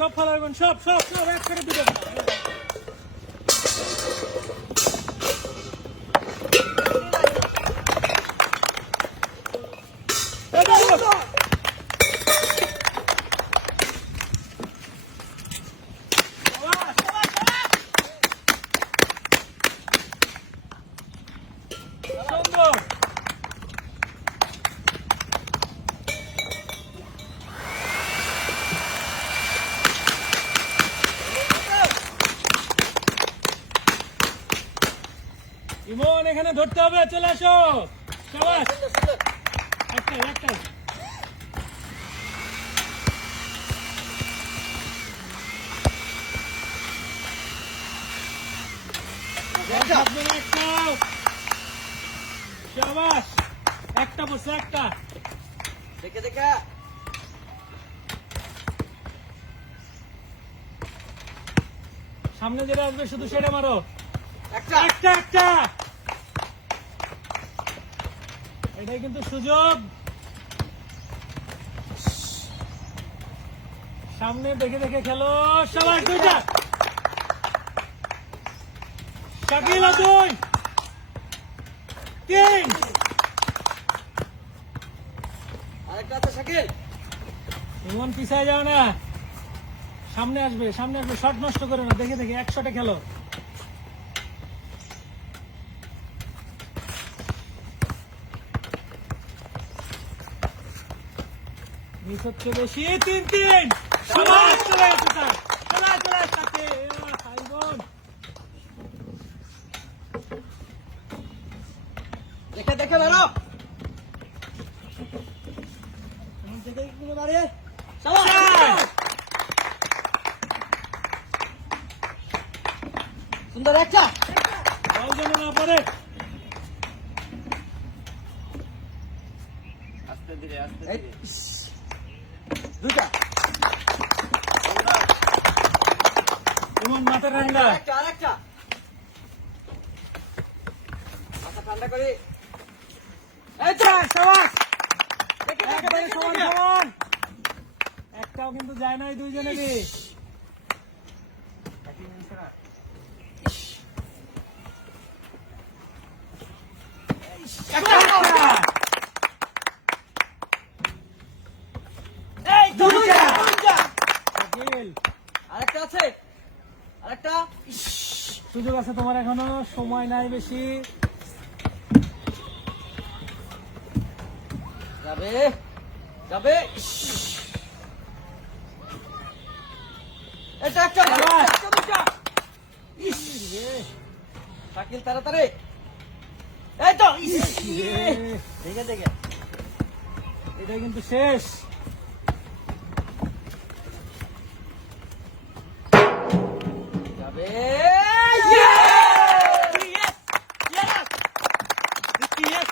সব ফেলাবেন, সব সব সব এক করে দিবেন। সুন্দর। ইমন এখানে ধরতে হবে, চলে আসো। শাবাশ, একটাই একটাই। শাবাশ, একটা বসে একটা। দেখে দেখে সামনে যেটা আসবে শুধু সেটা মারো। একটা একটা একটা, এটাই কিন্তু সুযোগ। সামনে দেখে দেখে খেলো। শাবাশ, দুইটা। শাকিল দুই, তিন। আরেকটা আছে শাকিল। ইমন পিছায় যাও না, সামনে আসবে সামনে আসবে, শট নষ্ট করো না, দেখে দেখে এক শটে খেলো। মিস হচ্ছে বেশি, তিন তিন। শাবাশ, চলে গেছে স্যার, চলে চলে সাথে সাইমন। দেখে দেখে মারো। দেখে গুলো দাঁড়িয়ে। শাবাশ। সুন্দর একটা। বল যেন না পড়ে। আস্তে ধীরে আস্তে ধীরে। দুটা। ইমন মাথা ঠান্ডা। আরেকটা আরেকটা। মাথা ঠান্ডা করে। এই তো শাবাশ, দেখে দেখে একবারে দেখে সমান দেখে। সমান। একটাও কিন্তু যায় নাই দুইজনেরই। একটা। একটা। এই তো দুইটা। দুইটা। শাকিল, আরেকটা আছে। আরেকটা। সুযোগ আছে তোমার, এখনো সময় নাই বেশি। যাবে যাবে। এটা একটা শাবাশ। একটা দুটা। ইস শাকিল তাড়াতাড়ি। এই তো ইস দেখে দেখে। এটা কিন্তু শেষ। যাবে। Yes! Yes! Yes! Yes!